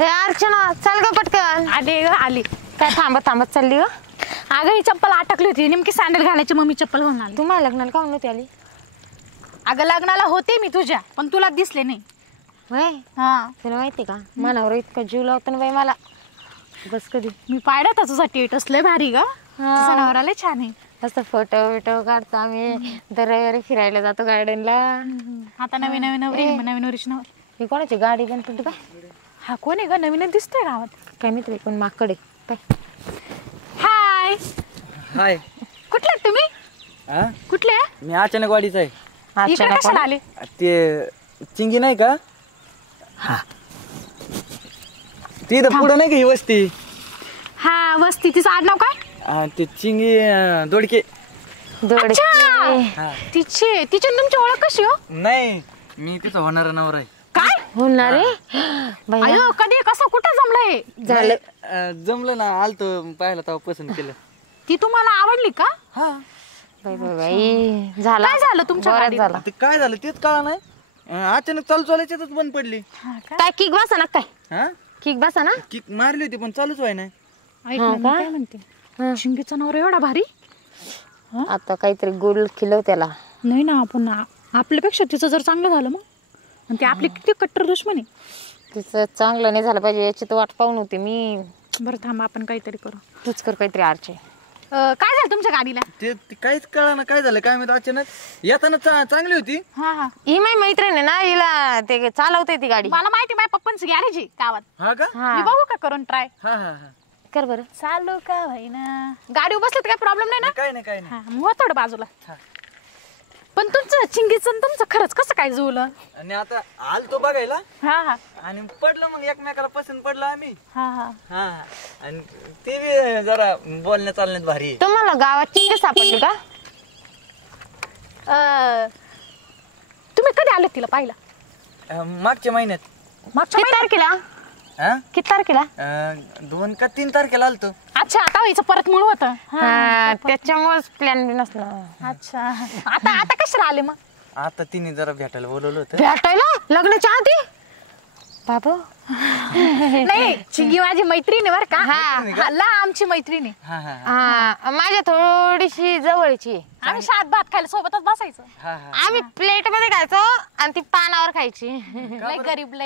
ए अर्चना चल ग पटकन. आले ग आली. काय थांबत थांबत चालली ग? अगं ही चप्पल अटकली होती नेमकी सँडल घालायची मम्मी चप्पल घालून आली. तू माझ्या लग्नाला काहून नव्हती आली? अगं लग्नाला होते मी तुझ्या पण तुला दिसले नाही. होय हा तुला माहिती का मनावर इतका जीव लावतो ना बाई मला. बस कधी मी पाहिलं तर तुझा टेटस लय भारी ग. तुझा नवरा लय छान आहे. असं फोटो बिटो काढतो आम्ही दरवारी फिरायला जातो गार्डनला. आता नवीन नवीन नवरी नवीन वर्ष नवर. ही कोणाची गाडी बनतो काय? हा कोण आहे ग नवीनच दिसतोय गावात. काय मित्र कोण माकडे काय? हाय हाय. कुठले तुम्ही? हा कुठले? मी अचानक वाडीचा आहे. इकडे कशाला आले? ते चिंगी नाही का ती तर पुढं नाही का ही वस्ती. हा वस्ती तिचं आडनाव काय? ते चिंगी दोडके. अच्छा तिचे तिची तुमची ओळख कशी हो? नाही मी तिचा होणारा नवरा आहे. काय होणार रे अयो कधी कसं कुठं जमलंय? झालं जमलं ना आलतो पाहायला तेव्हा पसंत केलं. ती तुम्हाला आवडली का? हा बाई बाई बाई झालं. काय झालं तुमच्या बरंच गाडीत? झालं. ते काय झालं तेच कळा नाही. अचानक चालू चालायच्यातच बंद पडली. काय किक बसा ना काय? हा किक बसा ना. किक मारली होती पण चालूच व्हाय नाही. ऐक ना, मी काय म्हणते शिंगीचा नवरा एवढा भारी. आता काहीतरी गोल खिलव त्याला. नाही ना आपण आपल्यापेक्षा तिचं जर चांगलं झालं मग आणि ते आपली किती कट्टर दुश्मन आहे. तिचं चांगलं नाही झालं पाहिजे याची तर वाट पाहून होती मी. बरं थांब आपण काहीतरी करू. तूच कर काहीतरी आरचे. काय झालं तुमच्या गाडीला? ते काहीच कळा ना काय झालं काय माहिती. अचानक येताना चांगली होती. हा हा ही माझी मैत्रीण आहे ना हिला ते चालवते ती गाडी. मला माहिती माझ्या पप्पांचं गॅरेज आहे गावात. हा का हा मी बघू का करून ट्राय. हा हा हा कर बरं. चालू का होईना गाडी बसले तर काही प्रॉब्लेम नाही ना? काय नाही काय नाही. हा मग थोडं बाजूला. हा. पण तुमचं चिंगीचं आणि तुमचं खरंच कसं काय जुळलं? आणि आता आलतो बघायला हा हा आणि पडलं मग एकमेकाला पसंत पडलं आम्ही. हा हा हा आणि ते बी जरा बोलण्या चालण्यात भारी आहे. तुम्हाला गावात चिंगी सापडली का? तुम्ही कधी आले तिला पाहिला? मागच्या महिन्यात. मागच्या किती तारखेला? हा किती तारखेला? 2 का 3 तारखेला आलतो. अच्छा आता व्हायचं परत मूळ होतं. हा त्याच्यामुळेच प्लॅन बी नसलं. अच्छा आता आता कशाला आले मग? आता तिने जरा भेटायला बोलवलं होतं. भेटायला लग्नाच्या आधी? बाबू नाही चिंगी माझी मैत्रीण आहे बरं का. हा. ला आमची मैत्रीण आहे. हा हा हा हा माझ्या थोडीशी जवळची आहे. आम्ही शाळेत भात खायला सोबतच बसायचं. हा हा आम्ही प्लेट मध्ये खायचो आणि ती पानावर खायची. लय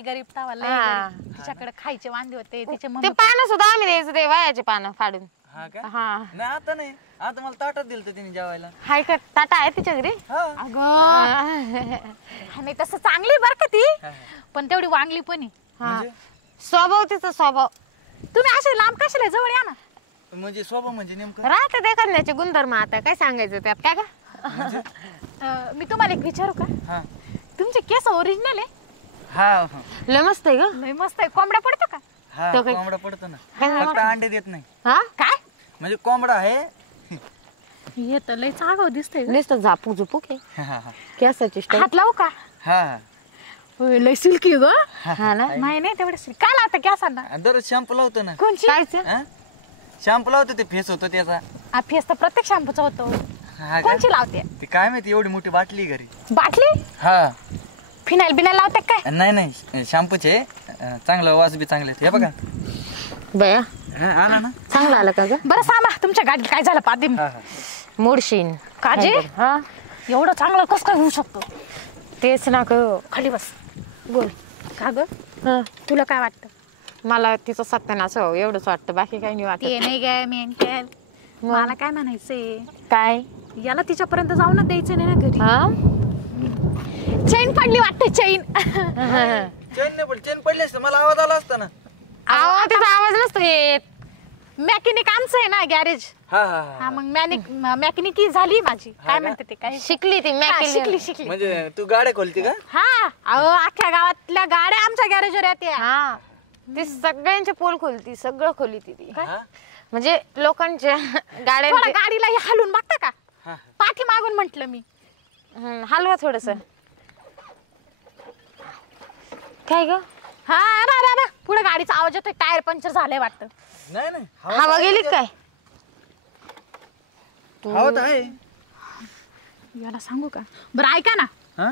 गरीब तवा लय हा. गरीब. तिच्याकडे खायचे वांदे होते तिचे ते मम्मी. पानं सुद्धा आम्ही द्यायचो ते वयाचे पानं फाडून. हा का हा नाही आता नाही. आता मला ताटात दिलं तिने जेवायला. हाय का टाटा आहे तिच्या घरी? हा अगं नाही तसं चांगली बरं का ती हा, पण तेवढी वांगली पण आहे. हा स्वभाव तिचा स्वभाव. तुम्ही असे लांब कशाला जवळ या ना. म्हणजे स्वभाव म्हणजे नेमकं राहते ते करण्याचे गुणधर्म आता काय सांगायचं त्यात काय का? मी तुम्हाला एक विचारू का? हा तुमचे केस ओरिजिनल आहे? हा हा लय मस्त आहे ग. लय मस्त आहे. कोंबड्या पडतो का? हा तो काय- कोंबडा पडतो ना. काय फक्त अंडे देत नाही. हा काय म्हणजे कोंबडा आहे. हे तर लय चांगलं दिसतंय ग. नुसतं झापूक झुपूक आहे हा हा केसाची स्टाईल. हात लावू का? हा होय, लय सिल्की ग. हा ना नाही नाही तेवढं सिल्की काय लावतं केसांना? दररोज शॅम्पू लावतो ना. कोणची? कायच शॅम्पू लावतो ते फेस होतो त्याचा. फेस तर प्रत्येक शॅम्पूचा होतो. हा का कोणची लावते? ते काय माहिती एवढी मोठी बाटली घरी. बाटली हा फिनाईल बिनाईल लावते काय? नाही नाही शॅम्पूचे चांगलं वास बी चांगले हे बघा. बया हा आला ना. चांगलं आलं का ग? बरं सांगा तुमच्या गाडीत काय झालं पादी हा हा मोडशीन काजे हा एवढं चांगलं कसं काय होऊ शकतो? तेच ना ग. खाली बस. बोल. का ग हा तुला काय वाटतं? मला तिचं सत्यानाश हो एवढंच वाटतं बाकी काही नाही ते वाटत. नाही काय मेंटल. मला काय म्हणायचंय काय याला तिच्यापर्यंत जाऊनच द्यायचं नाही ना घरी. हा चैन पडली वाटते चैन. चेन नाही पडली. चेन पडली असतं मला आवाज आला असता ना. आवाज तिचा आवाज नसतो येत. मॅकॅनिक आमचं आहे ना गॅरेज. हा हा हा मग मॅकॅनिकी झाली माझी. काय म्हणते ते काय शिकली ती हा, मॅकेनिक. शिकली. म्हणजे तू गाड्या खोलती का? हा अहो अख्ख्या गावातल्या गाड्या आमच्या गॅरेजवर येते. हा ती सगळ्यांचे पोल खोलती सगळं खोलीती ती. हा म्हणजे लोकांच्या थोडं गाड्यांचे गाडीला हे हलवून बघता का? हा पाठी मागून म्हंटल मी. हलवा थोडस. काय ग? हा रा पुढे गाडीचा आवाज येतोय. टायर पंक्चर झालंय वाटतं. नाही नाही हवा गेली काय? हवा तर आहे. याला सांगू का? बरं ऐका ना हा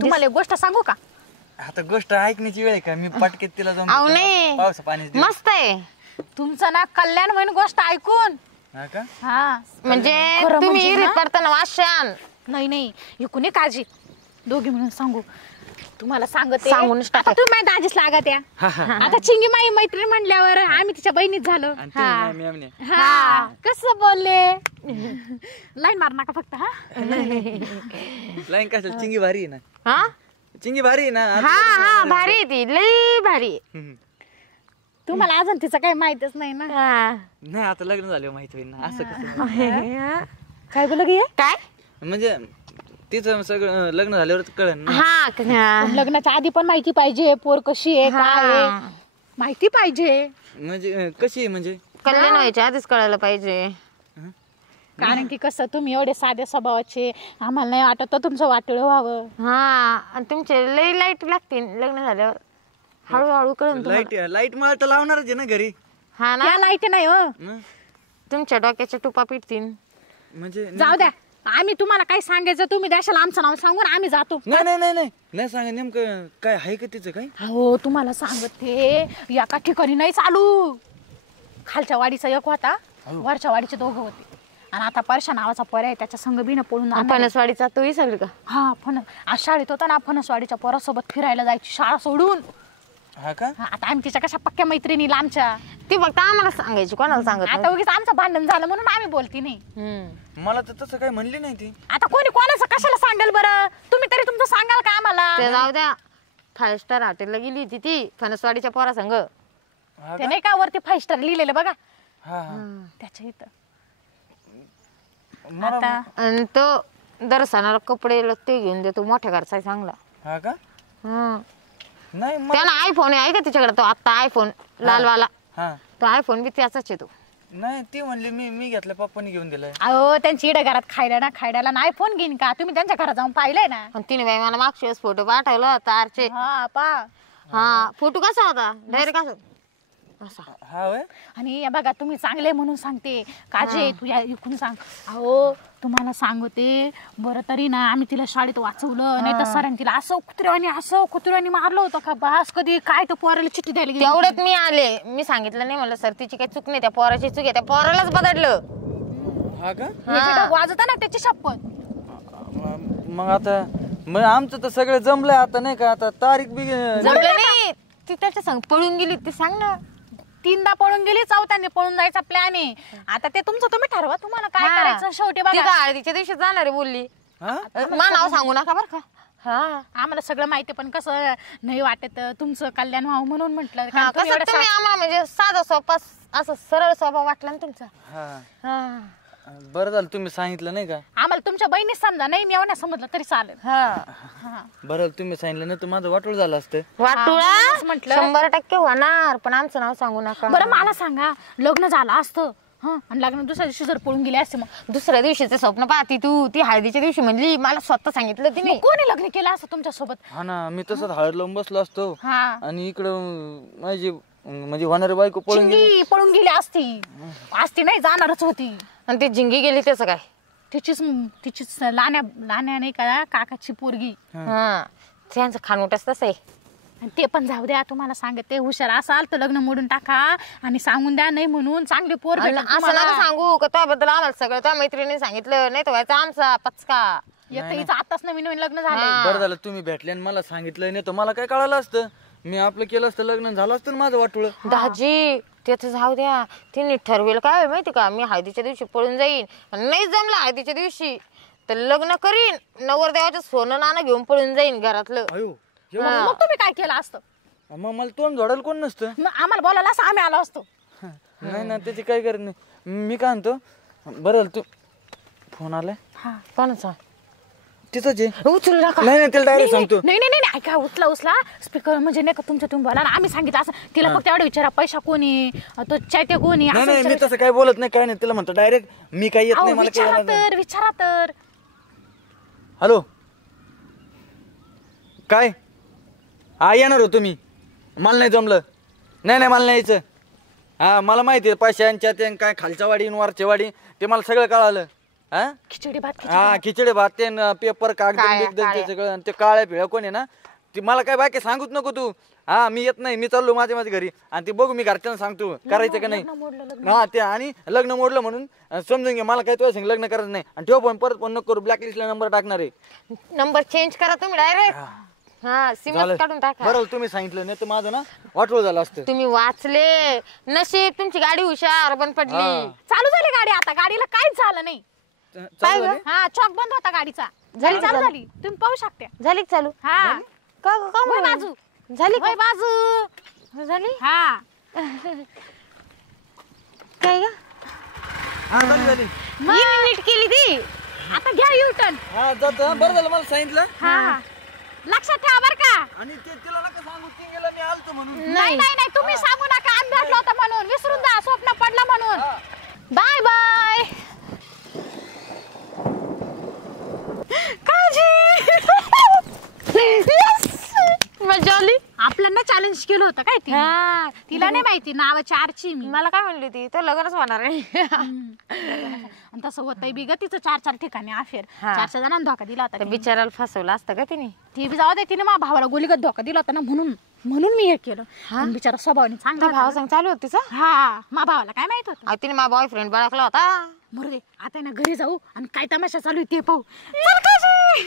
तुम्हाला एक गोष्ट सांगू का? आता गोष्ट ऐकण्याची वेळ आहे का? मी पटकेत तिला जाऊन अहो नाही पावसा पाणी मस्त आहे तुमचं ना कल्याण होईन गोष्ट ऐकून. हा का? हा म्हणजे खरं तुम्ही म्हणजे इरीत ना? करताना वाशान नाही नाही इकून काळजी दोघी म्हणून सांगू तुम्हाला सांगते. सांगूनच टाका. आता तुम्ही माझ्या दाजीच लागा त्या. आता चिंगी माई मैत्रीण म्हणल्यावर आम्ही तिच्या बहिणीत झालो. आणि तुम्ही मॅम ने हा कसं बोलले लाईन मार नका फक्त. हा लाईन कशाला? चिंगी भारी आहे ना. हा चिंगी भारी आहे ना. हा हा भारी आहे ती लई भारी आहे. हम्म. तुम्हाला अजून तिचं काही माहितच नाही ना. हा. नाही आता लग्न झाल्यावर माहित होईल ना. असं कसं? काय बोल गे काय म्हणजे तिचं सगळं लग्न झाल्यावर कळन ना. हा लग्नाच्या आधी पण माहिती पाहिजे पोर कशी आहे काय आहे माहिती पाहिजे. म्हणजे कशी आहे म्हणजे? कल्याण व्हायच्या आधीच कळायला पाहिजे. कारण की कसं तुम्ही एवढे साध्या स्वभावाचे आम्हाला नाही वाटत तुमचं वाटोळं व्हावं. हा आणि तुमचे लई लाईट लागतील लग्न झाल्यावर हळूहळू कळून लाईट मला तर लावणारच आहे ना घरी. हा ना त्या लाईट नाही हो. मग तुमच्या डोक्याच्या टुपा पिटतील. म्हणजे जाऊ द्या आम्ही तुम्हाला काय सांगायचं तुम्ही द्याशाल आमचं नाव सांगून आम्ही जातो. नाही नाही नाही नाही नाही सांगा नेमकं काय आहे का तिचं काय? हो तुम्हाला सांगते एका ठिकाणी नाही चालू. खालच्या वाडीचा एक होता वरच्या वाडीचे दोघं होते आणि आता परशा नावाचा पर्याय त्याच्या संग बी पळून जाणार आहे. फणसवाडीचा तो विसरली का? हा आज शाळेत होता ना फणसवाडीच्या पोरासोबत फिरायला जायची शाळा सोडून. हा का? हा, आता आम्ही तिच्या कशा पक्क्या मैत्रिणी लांबच्या. ती फक्त आम्हाला सांगायची कोणाला सांगत आता उगीच आमचं भांडण झालं म्हणून आम्ही बोलती नाही. नाही. मला तर तसं काही म्हणली नाही ती. आता कोणी कोणाचं कशाला सांगाल बरं तुम्ही तरी तुमचं सांगाल का आम्हाला. ते जाऊ द्या 5 स्टार हॉटेलला गेली होती ती फणसवाडीच्या पोरा संग. हा ते का? नाही का वरती 5 स्टार लिहिलेलं बघा हा हा. त्याच्या इथं. मला आता आणि तो दर्शनाला कपडे लत्ते घेऊन देतो मोठ्या घरचा आहे चांगला. हा का? नाही मला त्याला आयफोन आहे का तिच्याकडे तो आता आयफोन लालवाला हा तो आयफोन बी त्याचाच आहे तो. नाही ती म्हणली मी घेतलं पप्पानी घेऊन दिलाय. अहो त्यांची इडं घरात खायला नाही फोन घेईन का तुम्ही त्यांच्या घरात जाऊन पाहिलंय ना. आणि तिने बाई मला मागच्या वेळेस फोटो पाठवला तारचे. हा पा हा फोटो कसा होता डायरेक्ट असा असा. हा वय आणि या बघा तुम्ही चांगले म्हणून सांगते काजे तुझ्या इकडून सांग. अहो तुम्हाला सांगते बरं तरी ना आम्ही तिला शाळेत वाचवलं नाही तर सरांनी तिला असं कुत्र्याने मारलं होतं का बस कधी काय तर पोराला चिठ्ठी द्यायला गेली. तेवढ्यात मी आले मी सांगितलं नाही म्हणलं सर तिची काही चूक नाही त्या पोराची चूक आहे त्या पोरालाच बदललं. हा का? वाजता ना त्याची शपथ. मग आता मग आमचं तर सगळं जमलंय आता नाही का? आता तारीख बी जमलं नाही ती त्याच्या संग पळून गेली ते सांग ना. 3दा पळून गेली चौथ्यांदा पळून जायचा प्लॅन आहे. आता ते तुमचं तुम्ही ठरवा तुम्हाला काय करायचं शेवटी ती बघा. का हळदीच्या दिवशी जाणार आहे बोलली. हा? मा नाव सांगू नका बरं का. हा आम्हाला सगळं माहिती पण कसं नाही वाटत तुमचं कल्याण व्हावं म्हणून म्हटलं. हा कारण तुम्ही कसं एवढ्या तुम्ही आम्हाला म्हणजे साधा सोपा असं सरळ स्वभाव वाटला ना तुमचा. हा हा बरं झालं तुम्ही सांगितलं नाही का? आम्हाला तुमच्या बहिणीच समजा नाही मी एवढ्या समजलं तरी चालेल. हा बरं झालं तुम्ही सांगितलं नाही तर माझं वाटोळ झालं असतं. वाटुळा म्हणूनच म्हटलं. 100% होणार पण आमचं नाव सांगू नका. बरं मला सांगा लग्न झालं असतं हा आणि लग्न दुसऱ्या दिवशी जर पळून गेले असते मग दुसऱ्या दिवशीचं स्वप्न पाहती तू ती हळदीच्या दिवशी म्हणली मला स्वतः सांगितलं तिने. कोणी लग्न केलं असं तुमच्या सोबत. हा ना मी तसंच हळद लावून बसलो असतो हा आणि इकडं माझी म्हणजे होणारी बायको पळून गेली. चिंगी पळून गेली असती नाही जाणारच होती. आणि ती झिंगी गेली त्याचं काय. तिचीच लाण्या नाही का काकाची पोरगी. हा त्यांचं खानवटच तसं आहे. आणि ते पण जाऊ द्या तुम्हाला सांगते हुशार असाल तर लग्न मोडून टाका आणि सांगून द्या नाही म्हणून चांगली पोर आणि भेटेल असं तुम्हाला. नका सांगू का त्याबद्दल आम्हाला सगळं त्या मैत्रिणीने सांगितलं नाही तर व्हायचा आमचा पचका. एक तर हिचं आताच नवीन लग्न झालं. बरं झालं तुम्ही भेटले आणि मला सांगितलं नाही तर मला काय कळालं असतं. मी आपलं केलं असतं लग्न झालं असतं ना माझं वाटोळं. दाजी त्याचं जाऊ द्या तिने ठरवेल काय माहिती का मी हळदीच्या दिवशी पळून जाईन आणि नाही जमलं हळदीच्या दिवशी तर लग्न करीन नवरदेवाचं सोनं नाणं घेऊन पळून जाईन घरातलं. अयो मग तुम्ही काय केलं असतं. मग मला तोंड जोडायला कोण नसतं. मग आम्हाला बोलायला असं आम्ही आलो असतो. नाही ना त्याची काही गरज नाही. मी काय म्हणतो बरं झालं तू फोन आलाय कोणाचा तिथंच आहे. उचलू नका. नाही नाही त्याला डायरेक्ट सांगतो. नाही ऐका उचला स्पीकर म्हणजे नाही का तुमच्या तुम्ही बोला आम्ही सांगितलं असं तिला फक्त एवढं विचारा पैसा कोणी तो चायते कोणी नाही असं नाही मी तसं काय बोलत नाही काय नाही तिला म्हणतो डायरेक्ट मी काही येत नाही मला काही विचारा तर हॅलो काय हा येणार होतो मी मला नाही जमलं. नाही मला नाही यायचं. हा मला माहिती आहे पैशांच्या ते काय खालच्या वाडी वरच्या वाडी ते मला सगळं कळालं. हा खिचडी भात हा खिचडी भात ते पेपर कागद काळ्या, बिगद ते सगळं आणि ते काळ्या पिळ्या कोण आहे ना ती मला काय बाकी सांगूच नको तू. हा मी येत नाही, मी चाललो माझ्या घरी आणि ते बघू मी घरच्यांना सांगतो करायचं का नाही. हा ते आणि लग्न मोडलं म्हणून समजून घे. मला काय तुझ्या संग लग्न करायचं नाही आणि ठेव पण परत फोन नको करू. ब्लॅकलिस्टला नंबर टाकणार आहे. नंबर चेंज करा तुम्ही डायरेक्ट. हा सिमच काढून टाका. बरोबर तुम्ही सांगितलं, नाही तर माझं ना वाटोळ झालं असतं. तुम्ही वाचले, नशीब तुमची गाडी हुशार बंद पडली. चालू झाली गाडी, आता गाडीला काहीच झालं नाही. चालू झाली? हा चॉक बंद होता गाडीचा, झाली चालू झाली, तुम्ही पाहू शकता. झाली का चालू? हा का होय बाजू, झाली होय बाजू झाली हा. काय ग? हा झाली झाली. नीट केली ती. आता घ्या युटर्न. हा जातो. बरं झालं मला सांगितलं. हा लक्षात ठेवा बर का. आणि ते तिला नका सांगू ती गेला मी आलतो म्हणून. नाही नाही नाही तुम्ही सांगू नका, आम्ही भेटलो होतो म्हणून. विसरून जा, स्वप्न पडलं म्हणून. Bye bye. मजा आली. आपल्याला चॅलेंज केलं होतं काय ती. हा तिला नाही माहिती नावाची आरची मी. मला काय म्हणली ती, तर लग्नच होणार आहे. आणि तसं होतंय बी ग तिचं 4-4 ठिकाणी अफेअर. हा. 4 जणांना धोका दिला होता तर तिने. बिचाराला फसवलं असतं का तिने. ती बी जाऊ दे, तिने माझ्या भावाला गोलीगत धोका दिला होता ना, म्हणून मी हे केलं. पण बिचारा स्वभावाने चांगला भावा होता. संग चालू होत तिचं. हा माझ्या भावाला काय माहित होतं. तिने माझा बॉयफ्रेंड बळकला होता. मरू दे, आता ना घरी जाऊ आणि काय तमाशा चालू आहे ते पाहू. चल काशी.